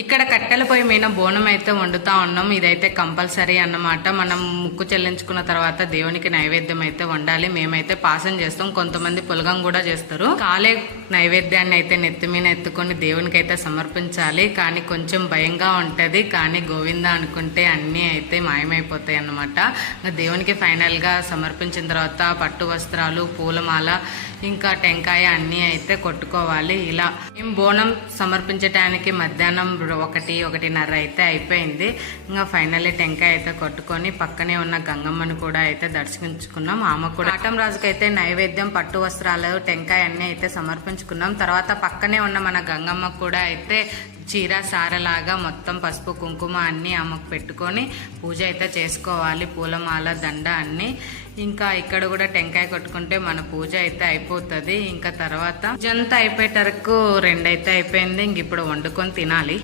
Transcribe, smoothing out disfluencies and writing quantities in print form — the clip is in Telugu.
ఇక్కడ కట్టెల పొయ్యి మీద బోనం అయితే వండుతా ఉన్నాం. ఇదైతే కంపల్సరీ అన్నమాట. మనం ముక్కు చెల్లించుకున్న తర్వాత దేవునికి నైవేద్యం అయితే వండాలి. మేమైతే పాసం చేస్తాం, కొంతమంది పులగం కూడా చేస్తారు. కాలే నైవేద్యాన్ని అయితే నెత్తి మీద ఎత్తుకొని దేవునికి అయితే సమర్పించాలి. కానీ కొంచెం భయంగా ఉంటది. కానీ గోవింద అనుకుంటే అన్ని అయితే మాయమైపోతాయి అన్నమాట. దేవునికి ఫైనల్ గా సమర్పించిన తర్వాత పట్టు వస్త్రాలు, పూలమాల, ఇంకా టెంకాయ అన్ని అయితే కొట్టుకోవాలి. ఇలా మేము బోనం సమర్పించడానికి మధ్యాహ్నం 1-1:30 అయితే అయిపోయింది. ఇంకా ఫైనల్లీ టెంకాయ అయితే కొట్టుకొని పక్కనే ఉన్న గంగమ్మను కూడా అయితే దర్శించుకున్నాం. ఆమె కూడా ఆటం రాజుకి అయితే నైవేద్యం, పట్టు వస్త్రాలు, టెంకాయ అన్ని అయితే సమర్పించుకున్నాం. తర్వాత పక్కనే ఉన్న మన గంగమ్మ కూడా అయితే చీర సారలాగా మొత్తం పసుపు కుంకుమ అన్ని ఆమెకు పెట్టుకొని పూజ అయితే చేసుకోవాలి. పూలమాల, దండ అన్ని. ఇంకా ఇక్కడ కూడా టెంకాయ కొట్టుకుంటే మన పూజ అయితే అయిపోతుంది. ఇంకా తర్వాత జంత అయిపోయేటరకు 2 అయితే అయిపోయింది. ఇంక ఇప్పుడు వండుకొని తినాలి.